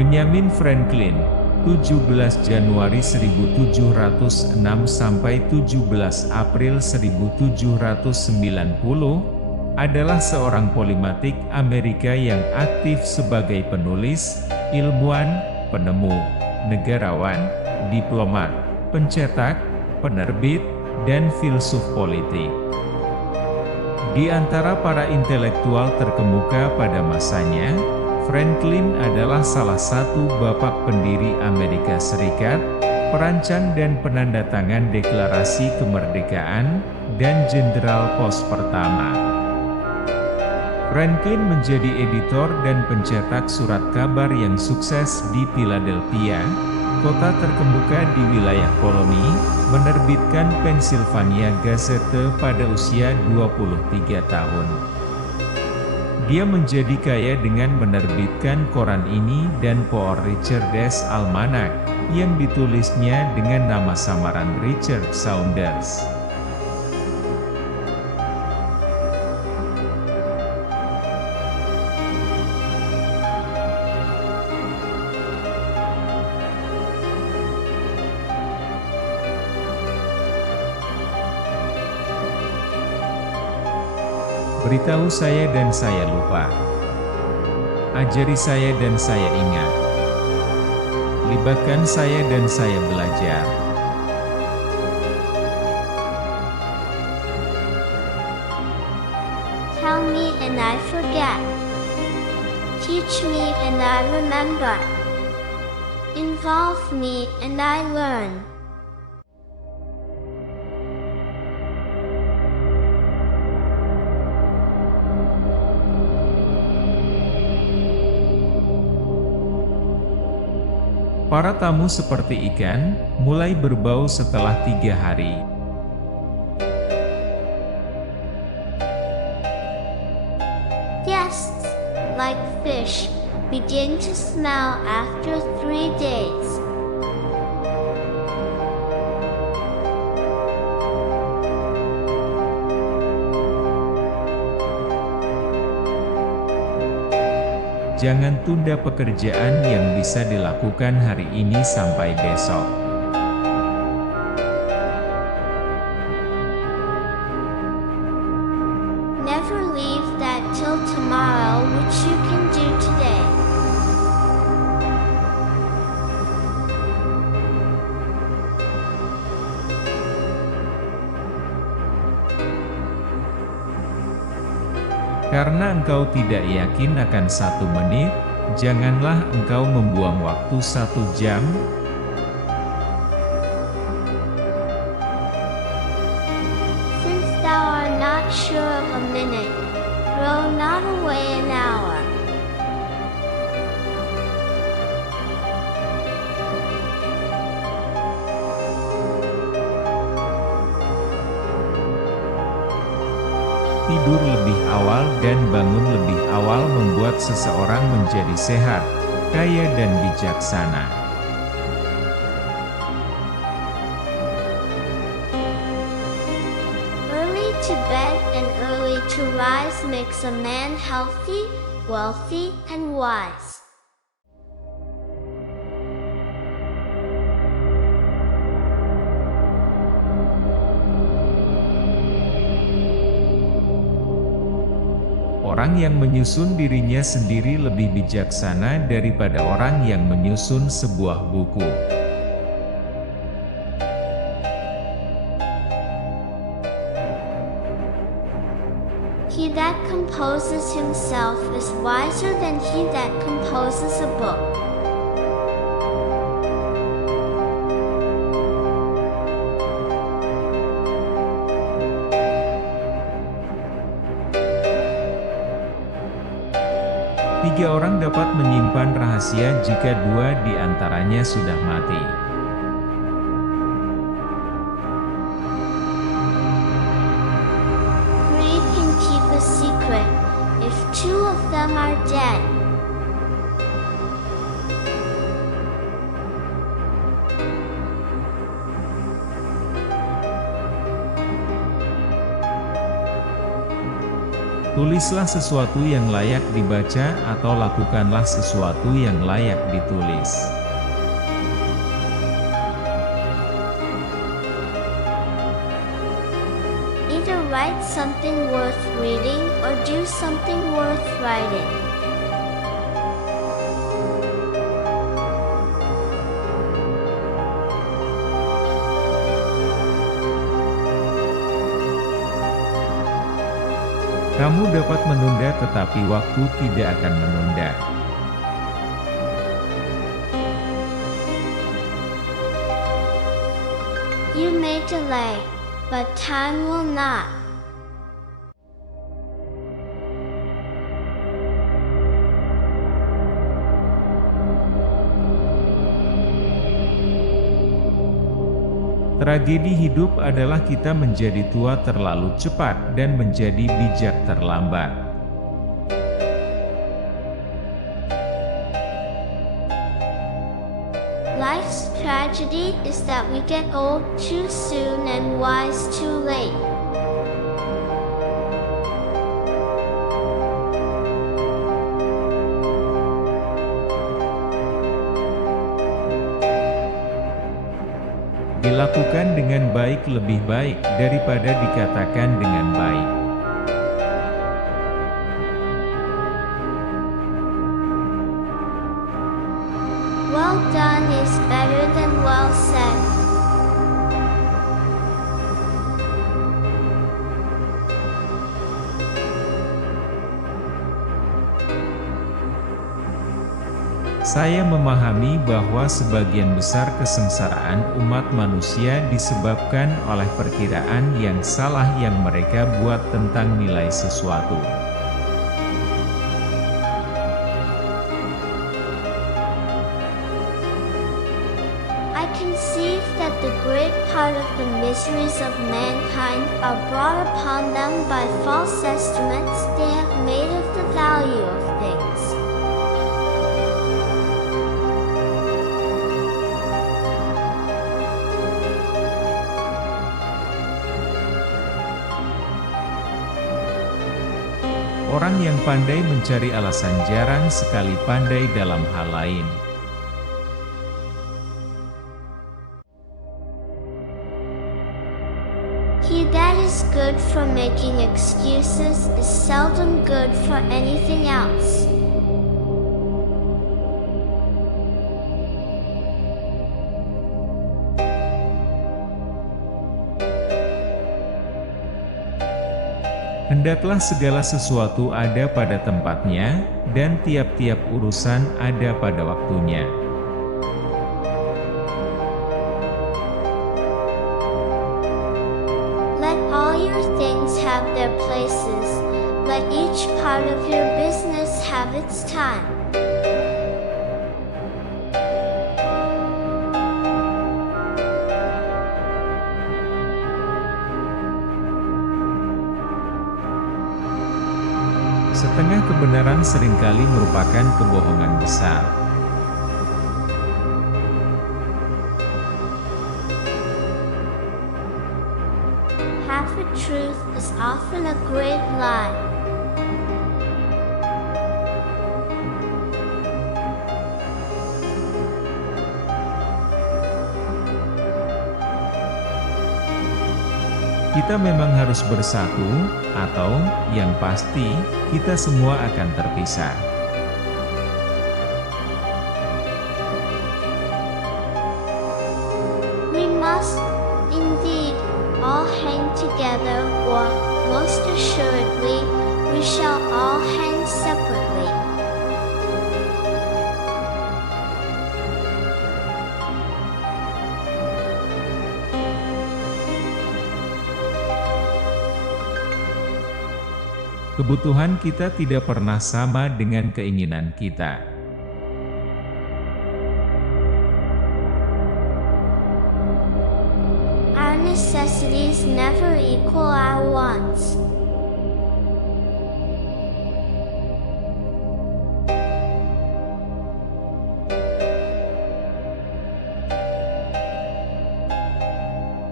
Benjamin Franklin, 17 Januari 1706 sampai 17 April 1790, adalah seorang polimatik Amerika yang aktif sebagai penulis, ilmuwan, penemu, negarawan, diplomat, pencetak, penerbit, dan filsuf politik. Di antara para intelektual terkemuka pada masanya, Franklin adalah salah satu bapak pendiri Amerika Serikat, perancang dan penandatangan Deklarasi Kemerdekaan, dan Jenderal Pos pertama. Franklin menjadi editor dan pencetak surat kabar yang sukses di Philadelphia, kota terkemuka di wilayah koloni, menerbitkan Pennsylvania Gazette pada usia 23 tahun. Dia menjadi kaya dengan menerbitkan koran ini dan Poor Richard's Almanac, yang ditulisnya dengan nama samaran Richard Saunders. Beritahu saya dan saya lupa. Ajari saya dan saya ingat. Libatkan saya dan saya belajar. Tell me and I forget. Teach me and I remember. Involve me and I learn. Para tamu seperti ikan, mulai berbau setelah 3 hari. Guests, like fish, begin to smell after 3 days. Jangan tunda pekerjaan yang bisa dilakukan hari ini sampai besok. Never leave that till tomorrow which you can do today. Karena engkau tidak yakin akan 1 menit, janganlah engkau membuang waktu 1 jam. Since thou art not sure of a minute, throw not away an hour. Tidur lebih awal dan bangun lebih awal membuat seseorang menjadi sehat, kaya dan bijaksana. Early to bed and early to rise makes a man healthy, wealthy, and wise. Orang yang menyusun dirinya sendiri lebih bijaksana daripada orang yang menyusun sebuah buku. He that composes himself is wiser than he that composes a book. Tiga orang dapat menyimpan rahasia jika 2 di antaranya sudah mati. Three can keep a secret if 2 of them are dead. Tulislah sesuatu yang layak dibaca atau lakukanlah sesuatu yang layak ditulis. Either write something worth reading or do something worth writing. Kamu dapat menunda tetapi waktu tidak akan menunda. You may delay, but time will not. Tragedi hidup adalah kita menjadi tua terlalu cepat dan menjadi bijak terlambat. Life's tragedy is that we get old too soon and wise too late. Dilakukan dengan baik lebih baik daripada dikatakan dengan baik. Well done is better than well said. Saya memahami bahwa sebagian besar kesengsaraan umat manusia disebabkan oleh perkiraan yang salah yang mereka buat tentang nilai sesuatu. I conceive that the great part of the miseries of mankind are brought upon them by false estimates they have made of the value of things. Orang yang pandai mencari alasan jarang sekali pandai dalam hal lain. He that is good for making excuses is seldom good for anything else. Hendaklah segala sesuatu ada pada tempatnya, dan tiap-tiap urusan ada pada waktunya. Let all your things have their places. Let each part of your business have its time. Setengah kebenaran seringkali merupakan kebohongan besar. Half a truth is often a great lie. Kita memang harus bersatu, atau, yang pasti, kita semua akan terpisah. We must, indeed, all hang together, or, most assuredly, we shall all hang separately. Kebutuhan kita tidak pernah sama dengan keinginan kita. Our necessities never equal our wants.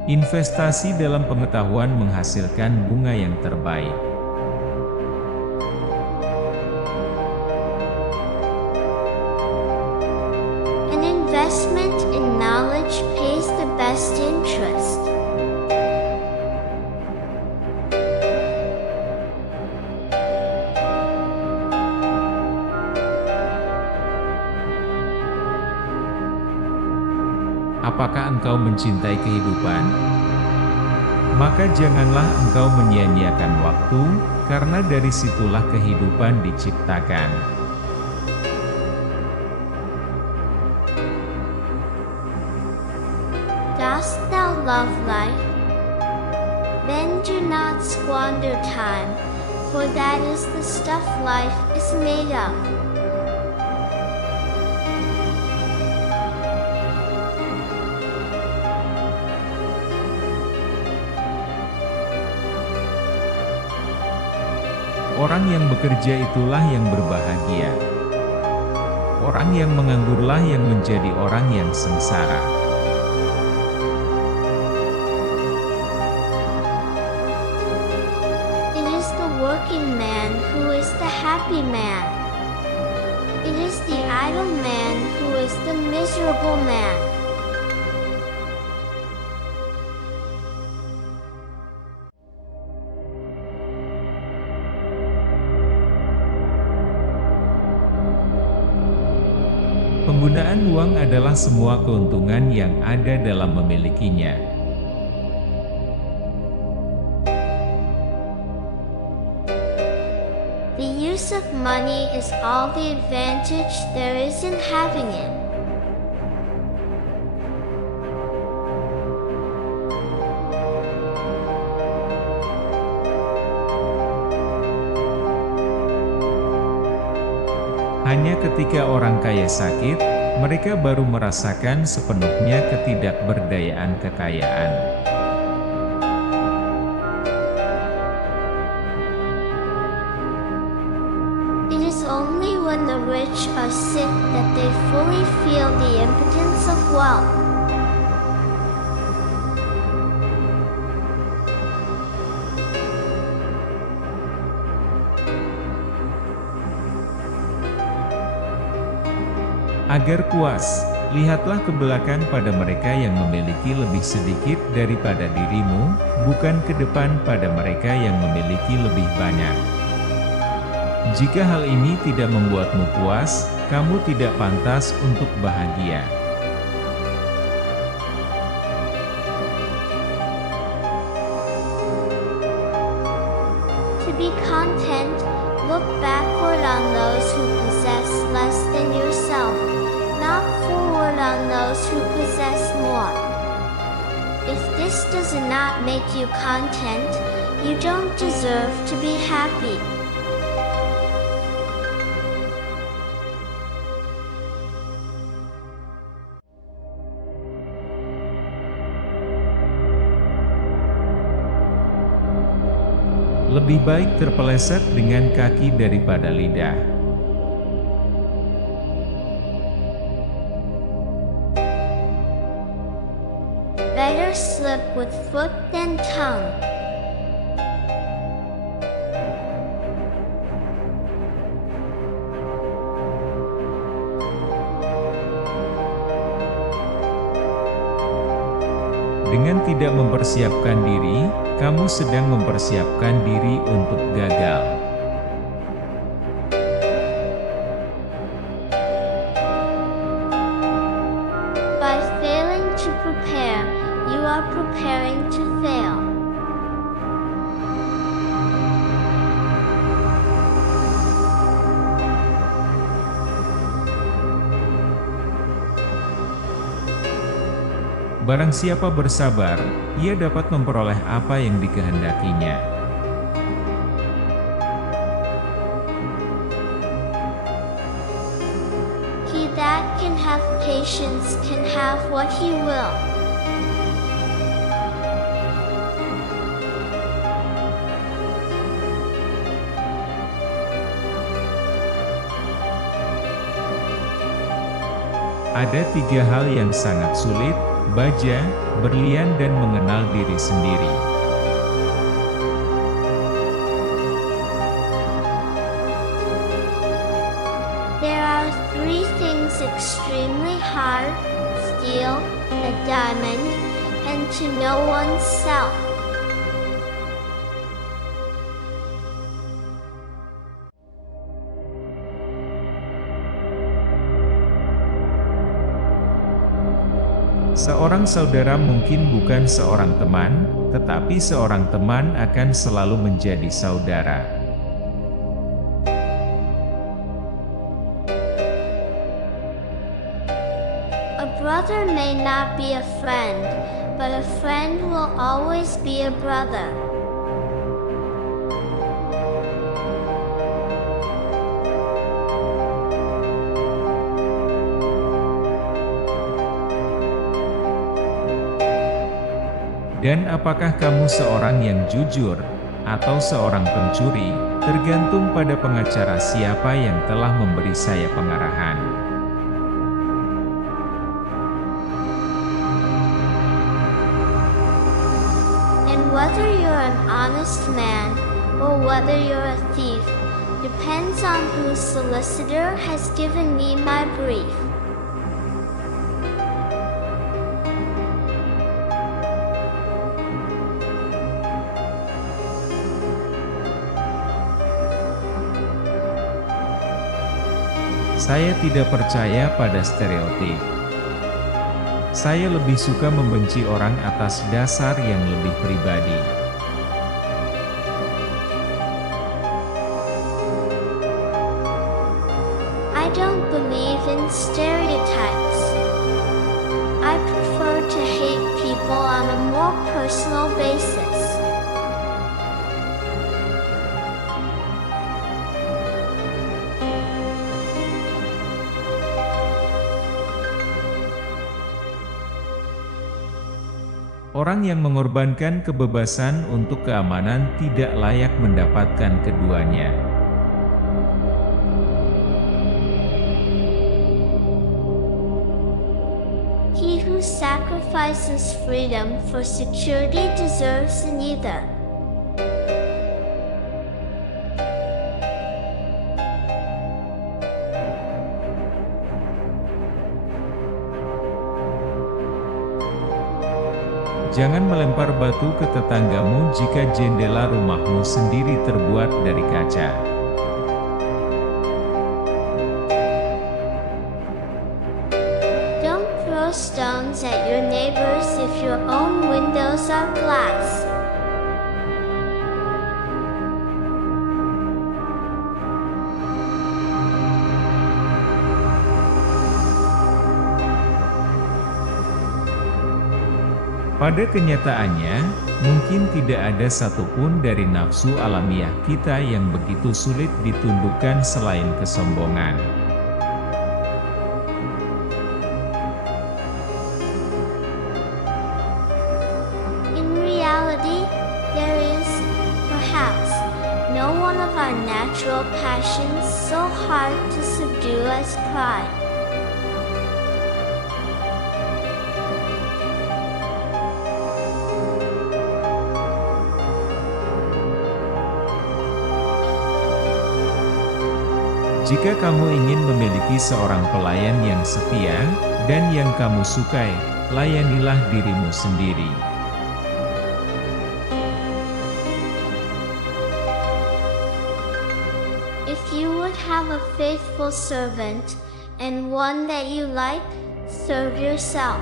Investasi dalam pengetahuan menghasilkan bunga yang terbaik. best interest. Apakah engkau mencintai kehidupan? Maka janganlah engkau menyia-nyiakan waktu, karena dari situlah kehidupan diciptakan. Dost thou love life? Then do not squander time, for that is the stuff life is made of. Orang yang bekerja itulah yang berbahagia. Orang yang menganggurlah yang menjadi orang yang sengsara. It is the working man who is the happy man. It is the idle man who is the miserable man. Penggunaan uang adalah semua keuntungan yang ada dalam memilikinya. The use of money is all the advantage there is in having it. Hanya ketika orang kaya sakit, mereka baru merasakan sepenuhnya ketidakberdayaan kekayaan. It is only when the rich are sick that they fully feel the impotence of wealth. Agar puas, lihatlah ke belakang pada mereka yang memiliki lebih sedikit daripada dirimu, bukan ke depan pada mereka yang memiliki lebih banyak. Jika hal ini tidak membuatmu puas, kamu tidak pantas untuk bahagia. To be content, look backward on those who possess less than yourself, not forward on those who possess more. If this does not make you content, you don't deserve to be happy. Lebih baik terpeleset dengan kaki daripada lidah. Better slip with foot than tongue. Dengan tidak mempersiapkan diri, kamu sedang mempersiapkan diri untuk gagal. By failing to prepare, you are preparing to fail. Barang siapa bersabar, ia dapat memperoleh apa yang dikehendakinya. He that can have patience can have what he will. Ada 3 hal yang sangat sulit: baja, berlian dan mengenal diri sendiri. There are 3 things extremely hard: steel, a diamond, and to know oneself. Seorang saudara mungkin bukan seorang teman, tetapi seorang teman akan selalu menjadi saudara. A brother may not be a friend, but a friend will always be a brother. Dan apakah kamu seorang yang jujur, atau seorang pencuri, tergantung pada pengacara siapa yang telah memberi saya pengarahan. And whether you're an honest man, or whether you're a thief, depends on whose solicitor has given me my brief. Saya tidak percaya pada stereotip. Saya lebih suka membenci orang atas dasar yang lebih pribadi. I don't believe in stereotypes. I prefer to hate people on a more personal basis. Orang yang mengorbankan kebebasan untuk keamanan tidak layak mendapatkan keduanya. He who sacrifices freedom for security deserves neither. Jangan melempar batu ke tetanggamu jika jendela rumahmu sendiri terbuat dari kaca. Don't throw stones at your neighbors if your own windows are glass. Pada kenyataannya, mungkin tidak ada satupun dari nafsu alamiah kita yang begitu sulit ditundukkan selain kesombongan. In reality, there is, perhaps, no one of our natural passions so hard to subdue as pride. Jika kamu ingin memiliki seorang pelayan yang setia, dan yang kamu sukai, layanilah dirimu sendiri. If you would have a faithful servant, and one that you like, serve yourself.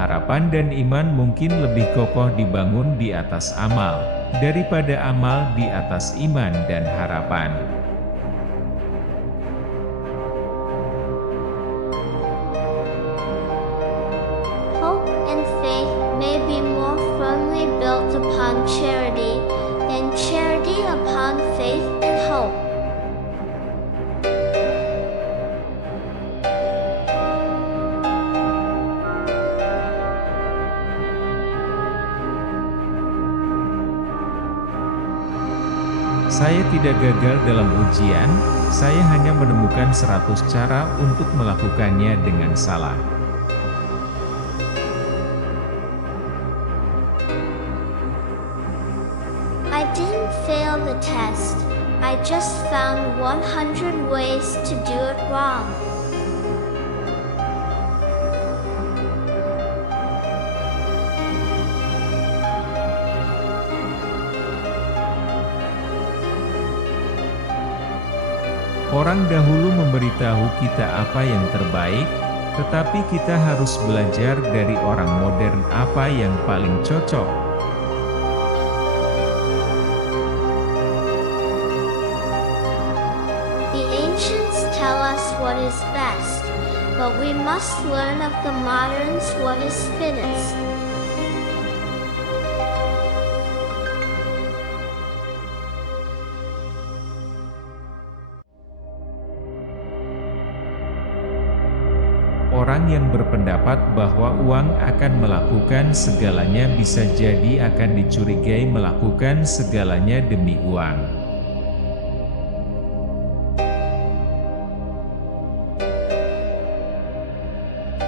Harapan dan iman mungkin lebih kokoh dibangun di atas amal, daripada amal di atas iman dan harapan. Hope and faith may be more firmly built upon charity than charity upon faith and hope. Saya tidak gagal dalam ujian, saya hanya menemukan 100 cara untuk melakukannya dengan salah. found 100 ways to do it wrong. Orang dahulu memberitahu kita apa yang terbaik, tetapi kita harus belajar dari orang modern apa yang paling cocok. The ancients tell us what is best, but we must learn of the moderns what is fittest. Orang yang berpendapat bahwa uang akan melakukan segalanya bisa jadi akan dicurigai melakukan segalanya demi uang.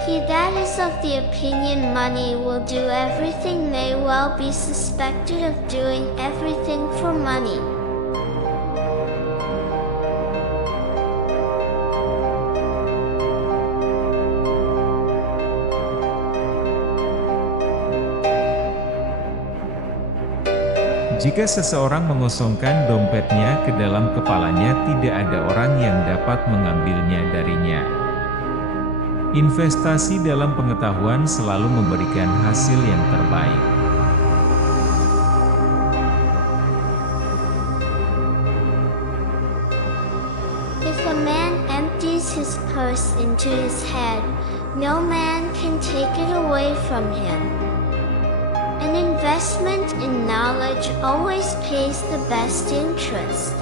He that is of the opinion money will do everything may well be suspected of doing everything for money. Jika seseorang mengosongkan dompetnya ke dalam kepalanya, tidak ada orang yang dapat mengambilnya darinya. Investasi dalam pengetahuan selalu memberikan hasil yang terbaik. If a man empties his purse into his head, no man can take it away from him. An investment in knowledge always pays the best interest.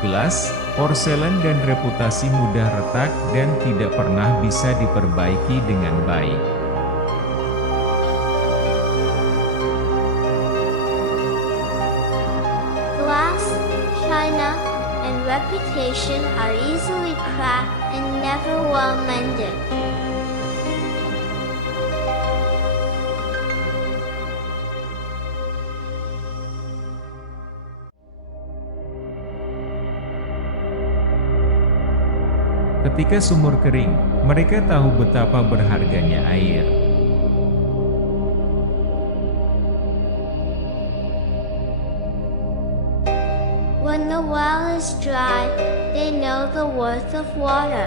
Gelas, porselen dan reputasi mudah retak dan tidak pernah bisa diperbaiki dengan baik. Glass, china, and reputation are easily cracked and never well mended. Ketika sumur kering, mereka tahu betapa berharganya air. When the well is dry, they know the worth of water.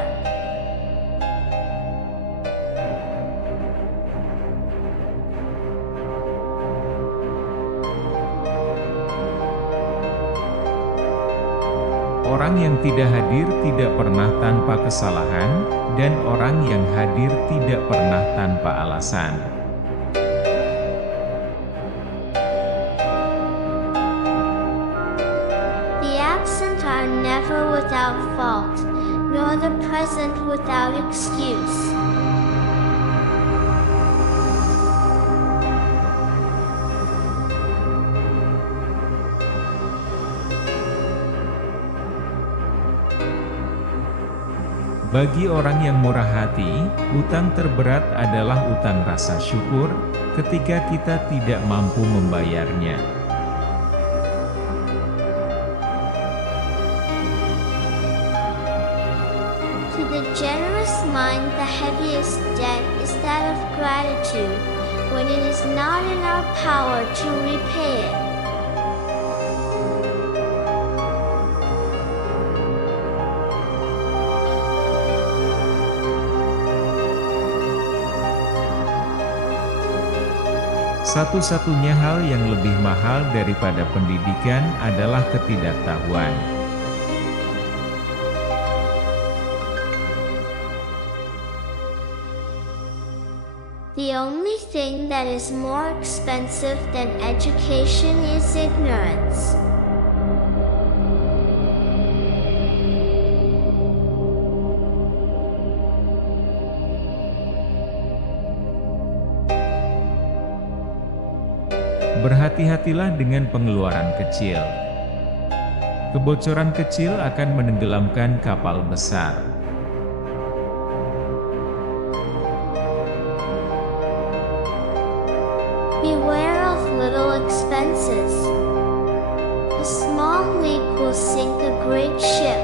Orang yang tidak hadir tidak pernah tanpa kesalahan, dan orang yang hadir tidak pernah tanpa alasan. The absent are never without fault, nor the present without excuse. Bagi orang yang murah hati, utang terberat adalah utang rasa syukur, ketika kita tidak mampu membayarnya. To the generous mind, the heaviest debt is that of gratitude, when it is not in our power to repay it. Satu-satunya hal yang lebih mahal daripada pendidikan adalah ketidaktahuan. The only thing that is more expensive than education is ignorance. Berhati-hatilah dengan pengeluaran kecil. Kebocoran kecil akan menenggelamkan kapal besar. will sink a great ship.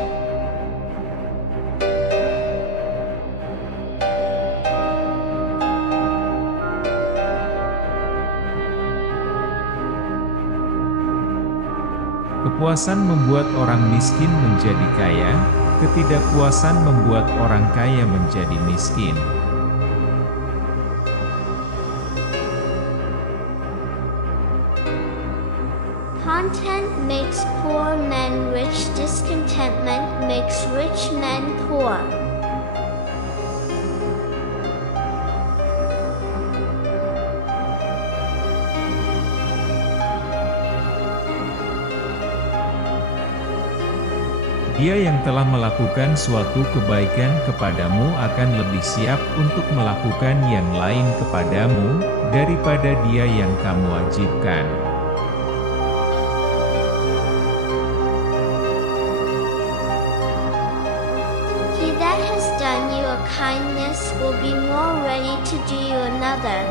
Kepuasan membuat orang miskin menjadi kaya, ketidakpuasan membuat orang kaya menjadi miskin. Content makes poor men rich. Discontentment makes rich men poor. Dia yang telah melakukan suatu kebaikan kepadamu akan lebih siap untuk melakukan yang lain kepadamu, daripada dia yang kamu wajibkan. He that has done you a kindness will be more ready to do you another,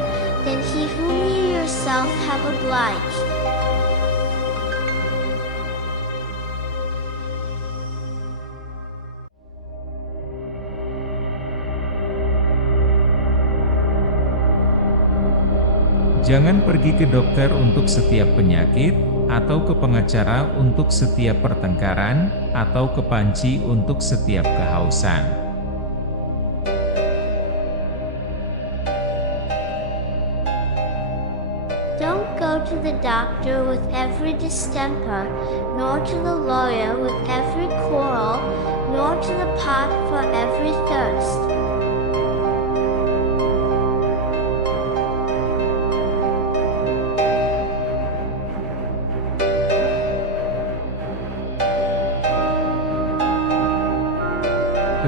than he whom you yourself have obliged. Jangan pergi ke dokter untuk setiap penyakit, atau ke pengacara untuk setiap pertengkaran, atau ke panci untuk setiap kehausan. Don't go to the doctor with every distemper, nor to the lawyer with every quarrel, nor to the pot for every thirst.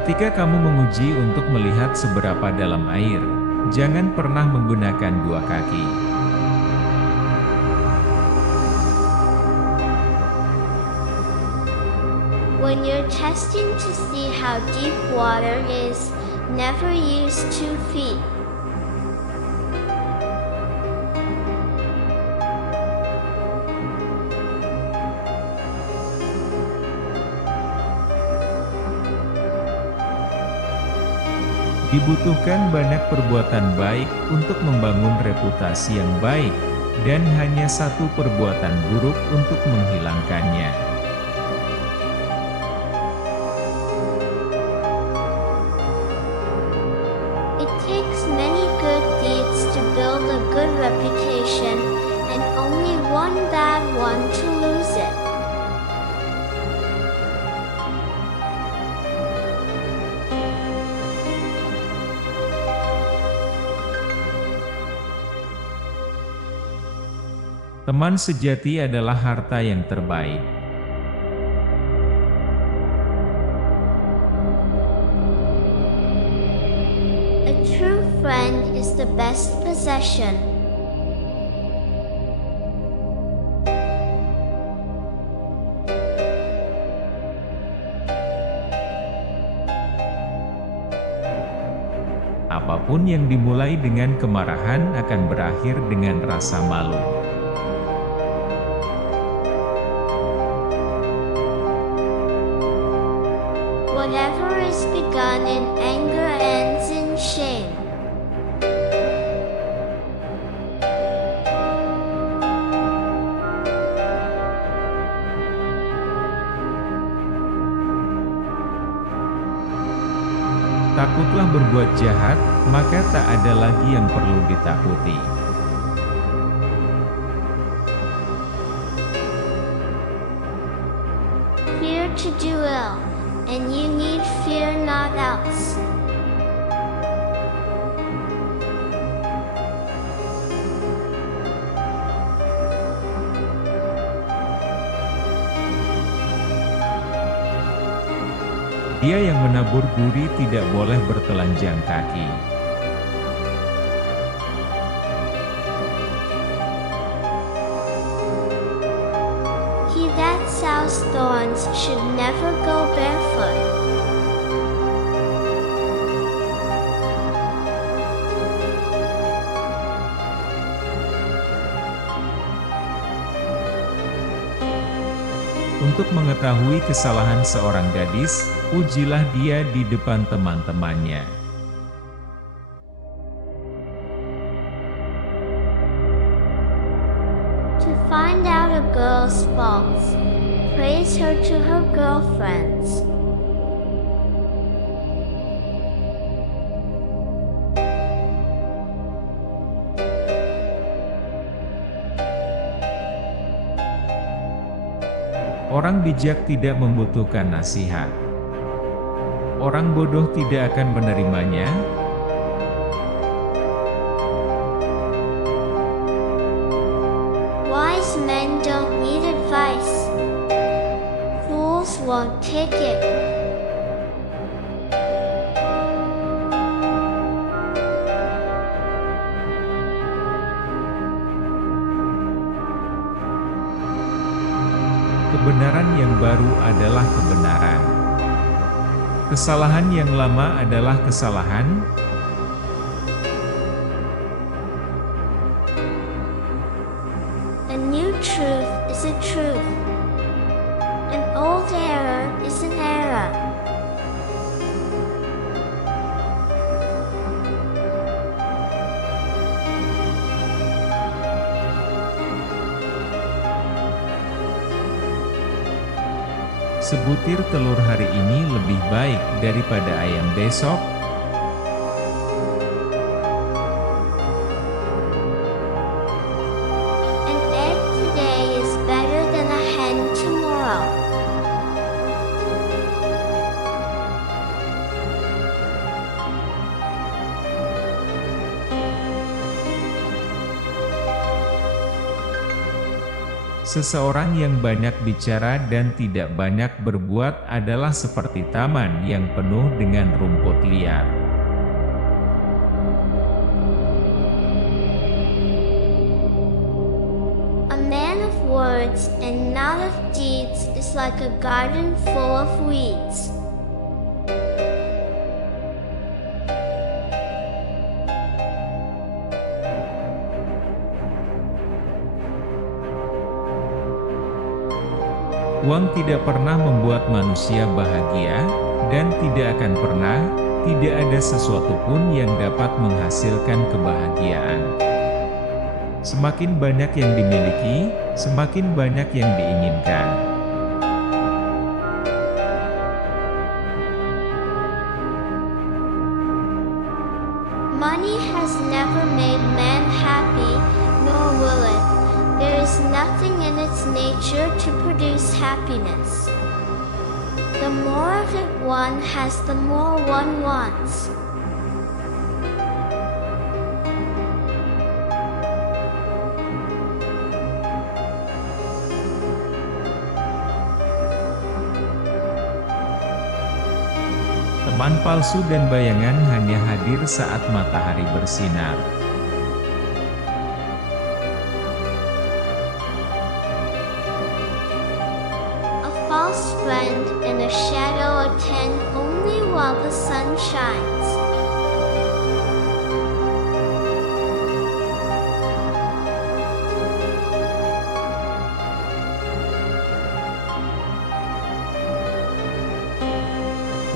Ketika kamu menguji untuk melihat seberapa dalam air, jangan pernah menggunakan dua kaki. When you're testing to see how deep water is, never use 2 feet. Dibutuhkan banyak perbuatan baik untuk membangun reputasi yang baik, dan hanya satu perbuatan buruk untuk menghilangkannya. It takes many good deeds to build a good reputation, and only one bad one to lose it. Teman sejati adalah harta yang terbaik. A true friend is the best possession. Apapun yang dimulai dengan kemarahan akan berakhir dengan rasa malu. Whatever is begun in anger ends in shame. Takutlah berbuat jahat, maka tak ada lagi yang perlu ditakuti. Fear to do ill, and you need fear not else. Dia yang menabur duri tidak boleh bertelanjang kaki. He that sows thorns should never go barefoot. Untuk mengetahui kesalahan seorang gadis, ujilah dia di depan teman-temannya. To find out a girl's faults, praise her to her girlfriends. Orang bijak tidak membutuhkan nasihat. Orang bodoh tidak akan menerimanya. Wise men don't need advice. Fools won't take it. Kebenaran yang baru adalah kebenaran. Kesalahan yang lama adalah kesalahan. A new truth is a truth. An old error is an error. Sebutir telur hari ini lebih baik daripada ayam besok. An egg today is better than a hen tomorrow. Seseorang yang banyak bicara dan tidak banyak berbuat adalah seperti taman yang penuh dengan rumput liar. A man of words and not of deeds is like a garden full of weeds. Uang tidak pernah membuat manusia bahagia, dan tidak akan pernah, tidak ada sesuatu pun yang dapat menghasilkan kebahagiaan. Semakin banyak yang dimiliki, semakin banyak yang diinginkan. Money has never made man happy, nor will it. There is nothing in its nature to produce happiness. The more of it one has, the more one wants. Teman palsu dan bayangan hanya hadir saat matahari bersinar. A false friend and a shadow attend only while the sun shines.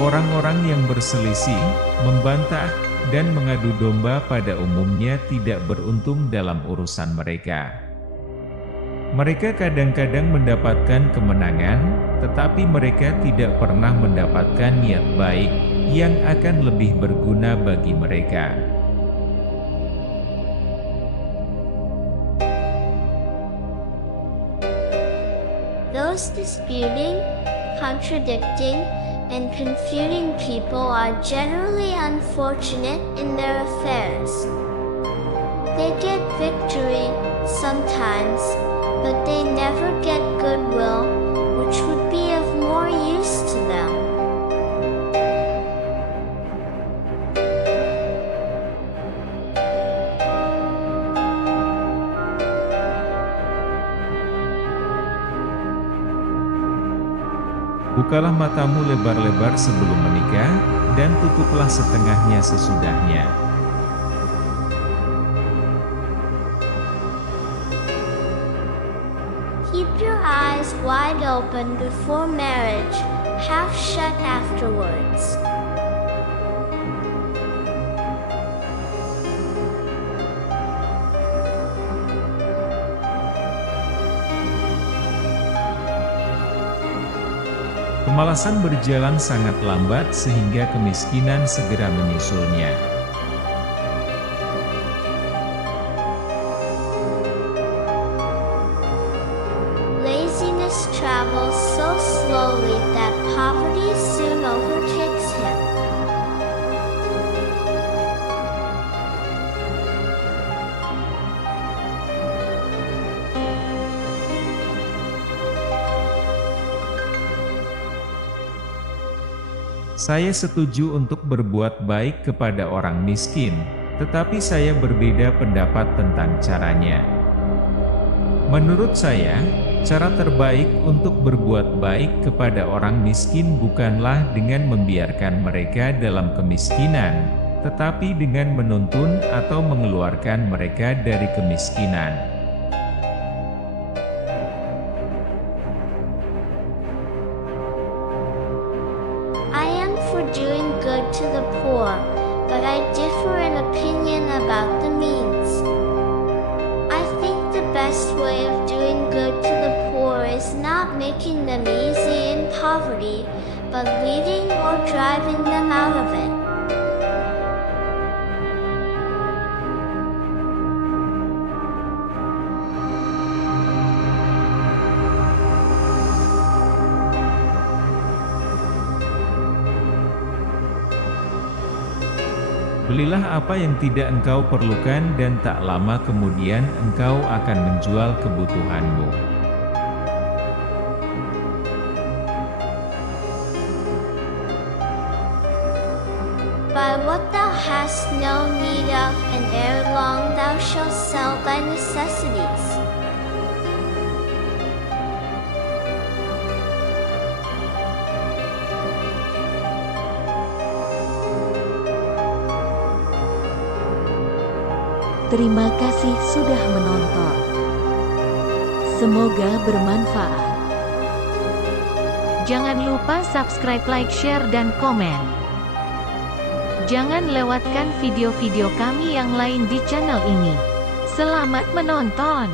Orang-orang yang berselisih, membantah, dan mengadu domba pada umumnya tidak beruntung dalam urusan mereka. Mereka kadang-kadang mendapatkan kemenangan, tetapi mereka tidak pernah mendapatkan niat baik, yang akan lebih berguna bagi mereka. Those disputing, contradicting, and confuting people are generally unfortunate in their affairs. They get victory, sometimes, but they never get goodwill, which would be of more use to them. Bukalah matamu lebar-lebar sebelum menikah, dan tutuplah setengahnya sesudahnya. Keep your eyes wide open before marriage, half shut afterwards. Kemalasan berjalan sangat lambat sehingga kemiskinan segera menyusulnya. Laziness travels so slowly that poverty soon overtakes him. Saya setuju untuk berbuat baik kepada orang miskin, tetapi saya berbeda pendapat tentang caranya. Menurut saya, cara terbaik untuk berbuat baik kepada orang miskin bukanlah dengan membiarkan mereka dalam kemiskinan, tetapi dengan menuntun atau mengeluarkan mereka dari kemiskinan. I am for doing good to the poor, but I differ in opinion about the means. I think the best way of doing good to the poor is not making them easy in poverty, but leading or driving them out of it. Belilah apa yang tidak engkau perlukan dan tak lama kemudian engkau akan menjual kebutuhanmu. Buy what thou hast no need of, and ere long thou shalt sell thy necessities. Terima kasih sudah menonton. Semoga bermanfaat. Jangan lupa subscribe, like, share, dan komen. Jangan lewatkan video-video kami yang lain di channel ini. Selamat menonton!